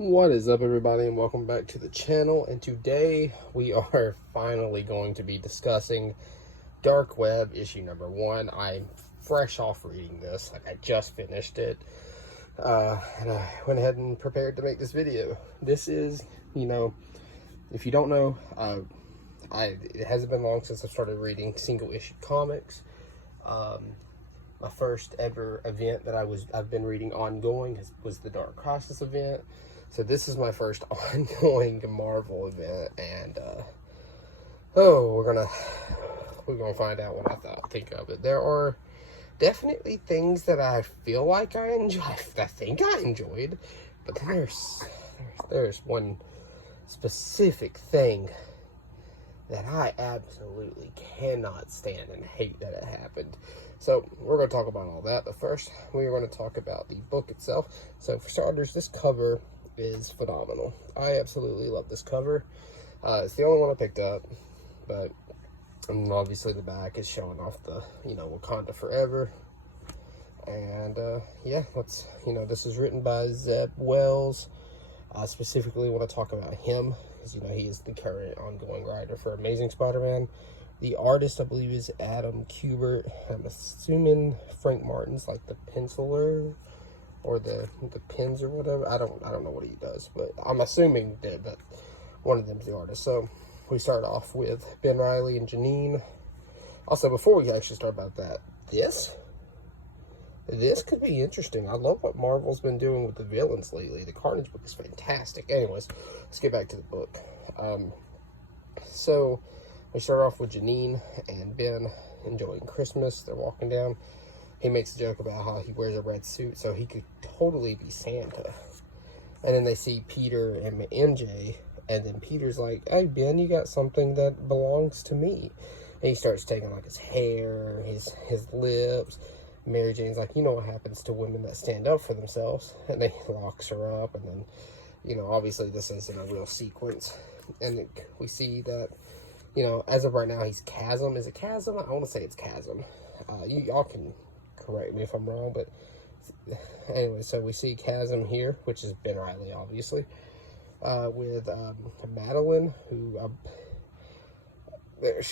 What is up, everybody, and welcome back to the channel. And today we are finally going to be discussing Dark Web issue number 1. I'm fresh off reading this, like I just finished it, and I went ahead and prepared to make this video. This is, if you don't know, it hasn't been long since I started reading single issue comics. My first ever event that I've been reading ongoing was the Dark Crisis event. So this is my first ongoing Marvel event, and we're gonna find out what I think of it. There are definitely things that I feel like I enjoy. I think I enjoyed, but then there's one specific thing that I absolutely cannot stand and hate that it happened. So we're going to talk about all that, but first we're going to talk about the book itself. So for starters, this cover is phenomenal. I absolutely love this cover. It's the only one I picked up, but obviously the back is showing off the, Wakanda Forever. And yeah, this is written by Zeb Wells. Specifically want to talk about him, because he is the current ongoing writer for Amazing Spider-Man. The artist, I believe, is Adam Kubert. I'm assuming Frank Martin's like the penciler or the pens or whatever. I don't know what he does, but I'm assuming that one of them's the artist. So we start off with Ben Reilly and Janine. Also, before we actually start about that, this could be interesting. I love what Marvel's been doing with the villains lately. The Carnage book is fantastic. Anyways, let's get back to the book. So we start off with Janine and Ben enjoying Christmas. They're walking down. He makes a joke about how he wears a red suit, so he could totally be Santa. And then they see Peter and MJ, and then Peter's like, "Hey, Ben, you got something that belongs to me." And he starts taking like his hair, his lips. Mary Jane's like, "You know what happens to women that stand up for themselves?" And then he locks her up, and then, obviously this isn't a real sequence. And we see that, as of right now, he's Chasm. Is it Chasm? I want to say it's Chasm. Y'all can correct me if I'm wrong, but anyway, so we see Chasm here, which is Ben Reilly, obviously, with Madeline, who I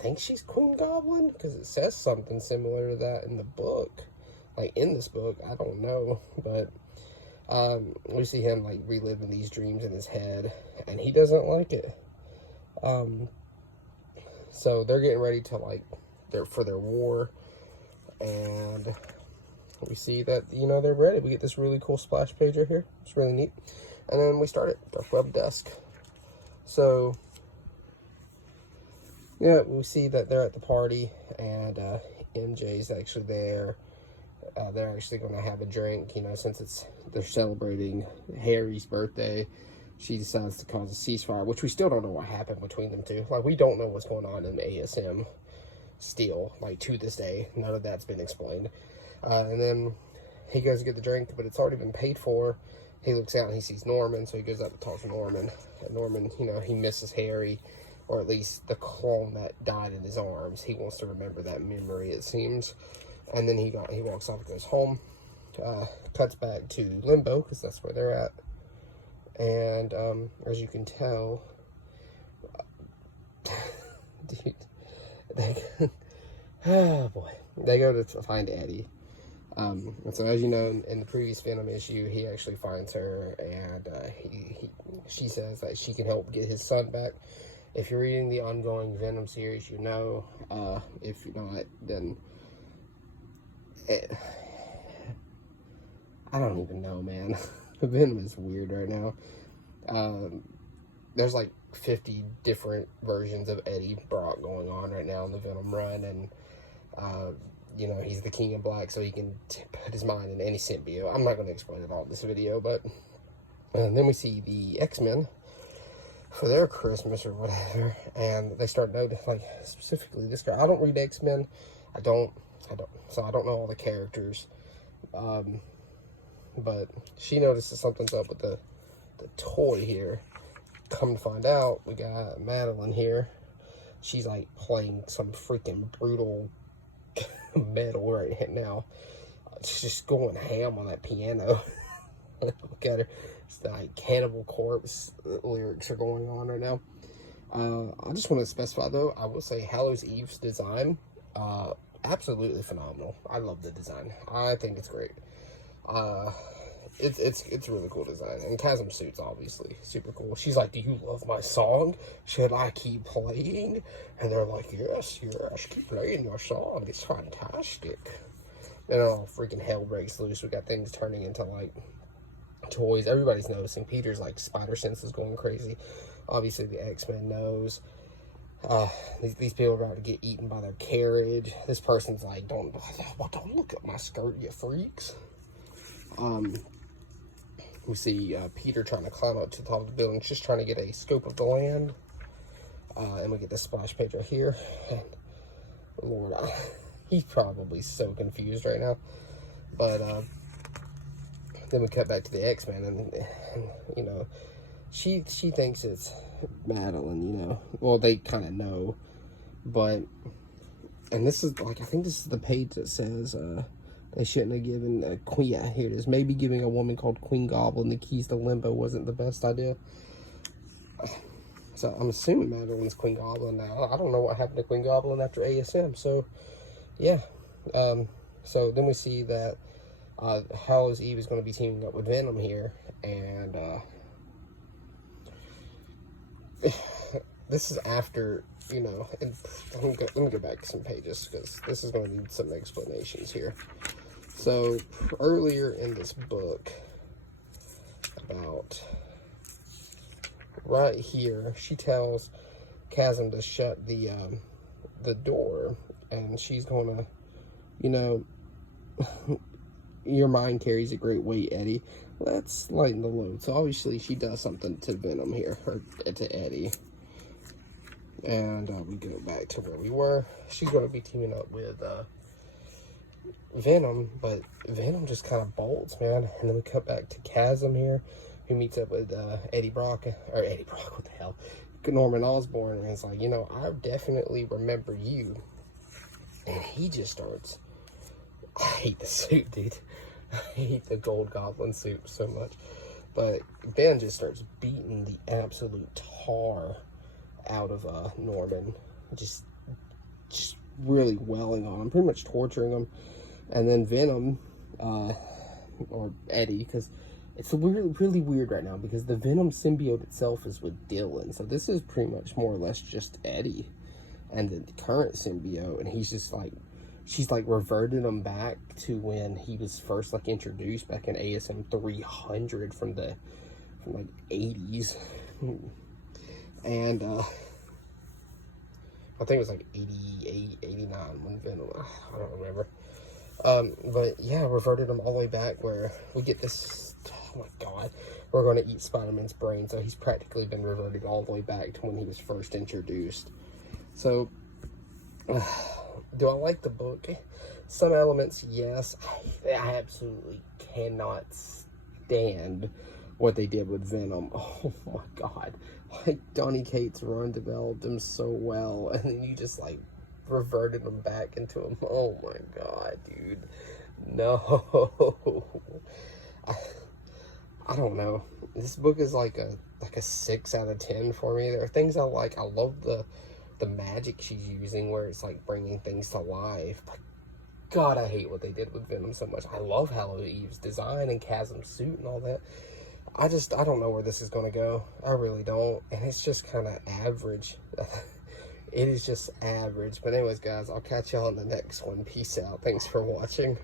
think she's Queen Goblin, because it says something similar to that in the book, like in this book. I don't know, but we see him like reliving these dreams in his head, and he doesn't like it. So they're getting ready to for their war, and we see that they're ready. We get this really cool splash page right here. It's really neat, and then we start at Dark Web Desk. So yeah, we see that they're at the party, and MJ's actually there. They're actually going to have a drink, since they're celebrating Harry's birthday. She decides to cause a ceasefire, which we still don't know what happened between them two. Like, we don't know what's going on in ASM still, to this day. None of that's been explained. And then he goes to get the drink, but it's already been paid for. He looks out and he sees Norman, so he goes up to talk to Norman. And Norman, he misses Harry, or at least the clone that died in his arms. He wants to remember that memory, it seems. And then he walks off and goes home. Cuts back to Limbo, because that's where they're at. And as you can tell, dude, oh boy, they go to find Eddie. And so, as you know, in the previous Venom issue, he actually finds her, and she says that she can help get his son back. If you're reading the ongoing Venom series, you know. If you're not, then I don't even know, man. Venom is weird right now. There's like 50 different versions of Eddie Brock going on right now in the Venom run, and he's the King in Black, so he can put his mind in any symbiote. I'm not going to explain it all in this video, but then we see the X-Men for their Christmas or whatever, and they start noticing, specifically this guy. I don't read X-Men. I don't, so I don't know all the characters. But she notices something's up with the toy here. Come to find out, we got Madeline here. She's playing some freaking brutal metal right now. She's just going ham on that piano. Look at her. It's like Cannibal Corpse lyrics are going on right now. I just want to specify though, I will say Hallows Eve's design, absolutely phenomenal. I love the design. I think it's great. It's really cool design. And Chasm's suit's obviously super cool. She's like, "Do you love my song? Should I keep playing?" And they're like, yes, keep playing your song. It's fantastic. And all freaking hell breaks loose. We got things turning into like toys. Everybody's noticing. Peter's like spider sense is going crazy. Obviously the X-Men knows. These people are about to get eaten by their carriage. This person's like, don't look at my skirt, you freaks. We see Peter trying to climb up to the top of the building, just trying to get a scope of the land. And we get the splash page right here. And Lord, he's probably so confused right now. But then we cut back to the X-Men, and you know, she thinks it's Madeline. You know, well, they kind of know, but and this is like, I think this is the page that says they shouldn't have given a queen. Yeah, here it is. Maybe giving a woman called Queen Goblin the keys to Limbo wasn't the best idea. So I'm assuming Madeline's Queen Goblin now. I don't know what happened to Queen Goblin after ASM. So yeah. So then we see that Hallows Eve is going to be teaming up with Venom here, and this is after, you know, and let me go back some pages because this is going to need some explanations here. So earlier in this book, about right here, she tells Chasm to shut the door, and she's going to, you know, your mind carries a great weight, Eddie. Let's lighten the load. So obviously she does something to Venom here, or to Eddie. And we go back to where we were. She's going to be teaming up with Venom, but Venom just kind of bolts, man. And then we cut back to Chasm here, who meets up with Eddie Brock, what the hell? Norman Osborn, and it's like, you know, I definitely remember you. And he just starts, I hate the suit, dude. I hate the Gold Goblin suit so much. But Ben just starts beating the absolute tar out of Norman. Just really welling on him, pretty much torturing him. And then Venom, or Eddie, because it's really weird right now, because the Venom symbiote itself is with Dylan. So this is pretty much more or less just Eddie and the current symbiote. And he's just like, she's like reverted him back to when he was first like introduced back in ASM 300 from like 80s. And I think it was like 88, 89 when Venom, I don't remember. But yeah, reverted him all the way back where we get this, oh my god, we're going to eat Spider-Man's brain. So he's practically been reverted all the way back to when he was first introduced. So, do I like the book? Some elements, yes. I absolutely cannot stand what they did with Venom. Oh my god. Like, Donny Cates' run developed him so well, and then you just like reverted him back into him. Oh my god, dude. No. I don't know. This book is like a 6 out of 10 for me. There are things I like. I love the magic she's using, where it's like bringing things to life. But god, I hate what they did with Venom so much. I love Hallows Eve's design and Chasm's suit and all that. I don't know where this is going to go. I really don't. And it's just kind of average. It is just average. But anyways, guys, I'll catch y'all in the next one. Peace out. Thanks for watching.